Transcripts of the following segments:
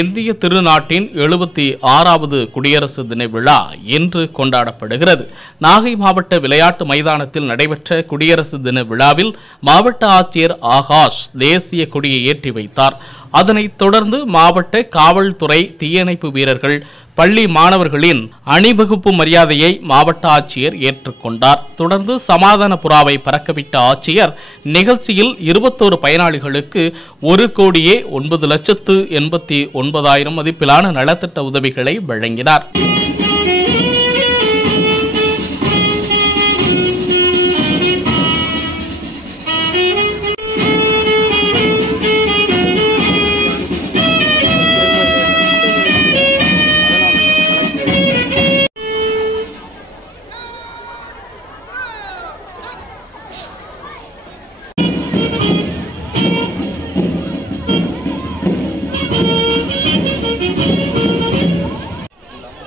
இந்திய திருநாட்டின் 76வது குடியரசு தின விழா இன்று கொண்டாடப்படுகிறது. நாகை மாவட்ட விளையாட்டு மைதானத்தில் நடைபெற்ற குடியரசு தின விழாவில் மாவட்ட ஆட்சியர் ஆகாஷ் தேசிய கொடியை ஏற்றி வைத்தார். அதனைத் தொடர்ந்து மாவட்ட காவல்துறை, தீயணைப்பு வீரர்கள், பள்ளி மாணவர்களின் அணிவகுப்பு மரியாதையை மாவட்ட ஆட்சியர் ஏற்றுக்கொண்டார். தொடர்ந்து சமாதான புறாவை பறக்கவிட்ட ஆட்சியர் நிகழ்ச்சியில் 21 பயனாளிகளுக்கு 1,09,89,000 மதிப்பிலான நலத்திட்ட உதவிகளை வழங்கினார்.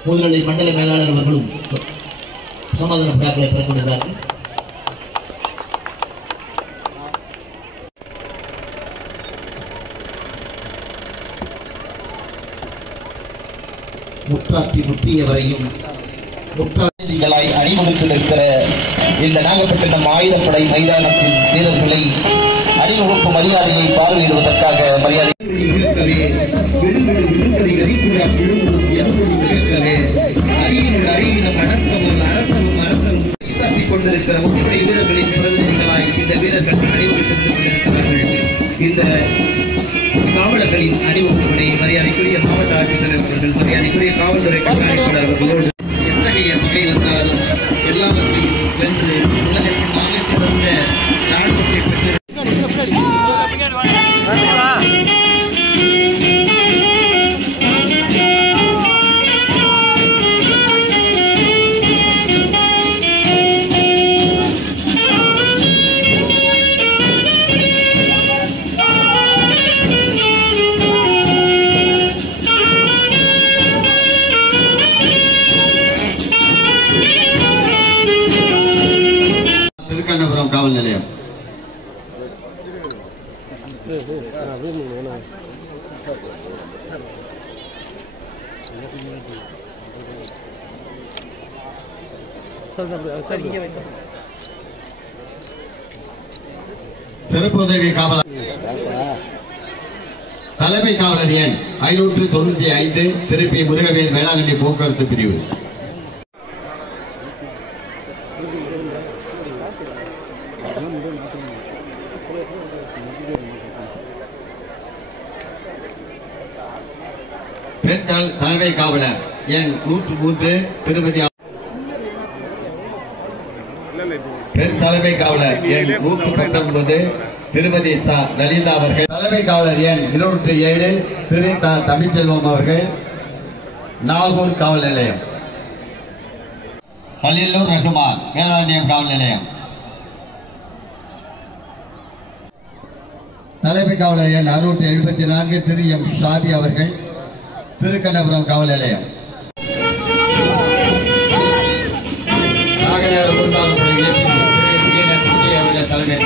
முதல்நிலை மண்டல மேலாளர் அவர்களும் சமாதான புறாக்களை பிறப்பிடுகிறார்கள். முற்றியவரையும் முற்றாதிகளாய் அணிவகுத்து நிற்கிற இந்த நாகப்பட்டினம் ஆயுதப்படை மைதானத்தின் வீரர்களை அணிவகுப்பு மரியாதையை பார்வையிடுவதற்காக மரியாதை கொண்டிருக்கிற முப்படை வீரர்களின் பிரதிநிதிகளாய் இந்த வீரர்கள் அணிவகுத்திருக்கிறார்கள். இந்த காவலர்களின் அணிவகுப்படை மரியாதைக்குரிய மாவட்ட ஆட்சித்தலைவர் அவர்கள், மரியாதைக்குரிய காவல்துறை கண்காணிப்பாளர் அவர்களோடு எத்தகைய பகை வந்தாலும் எல்லாவற்றையும் வென்று உலகத்தின் ஆகச் சிறந்த ராணுவத்தை பெற்று திருக்கண்ணபுரம் காவல் நிலையம் சிறப்பு உதவி காவலர் தலைமை காவலர் எண் 595 திருப்பி முருகவேல் வேளாங்கண்ணி போக்குவரத்து பிரிவு. பெண் தலைமை காவலர் எண் 103 திருமதி பெண் தலைமை காவலர் எண் 119 திருமதி ச லலிதா அவர்கள். தலைமை காவலர் எண் 207 திரு தமிழ்ச்செல்வம் அவர்கள், நாகூர் காவல் நிலையம். கலிலூர் ரகுமான் வேளாண்யம் காவல் நிலையம். தலைமை காவலர் எண் 674 திரு எம் ஷாபி அவர்கள், திருக்கண்ணபுரம் காவல் நிலையம். தலைமை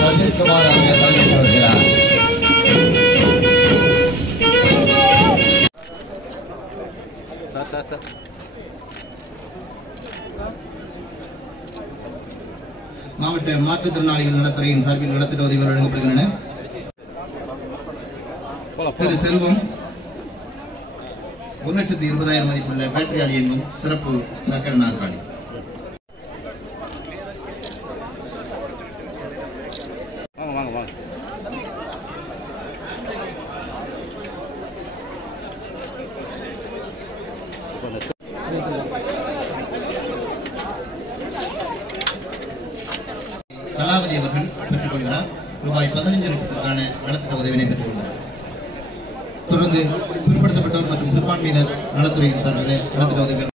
சதீஷ்குமார் அவர்கள் தலைமை வருகிறார். மாவட்ட மாற்றுத்திறனாளிகள் நலத்துறையின் சார்பில் நலத்திட்ட உதவிகள் வழங்கப்படுகின்றன. திரு செல்வம் 1,20,000 மதிப்புள்ள பேட்டரியால் இயங்கும் சிறப்பு சக்கர நாற்காலி. கலாவதி அவர்கள் பெற்றுக் கொள்கிறார். ரூபாய் 15 லட்சத்திற்கான நலத்திட்ட உதவினை பெற்றுக் கொள்கிறார். தொடர்ந்து பிற்படுத்தப்பட்டோர் மற்றும் சிறுபான்மையினர் நலத்துறையின் சார்பில் நலத்திட்ட உதவிகள்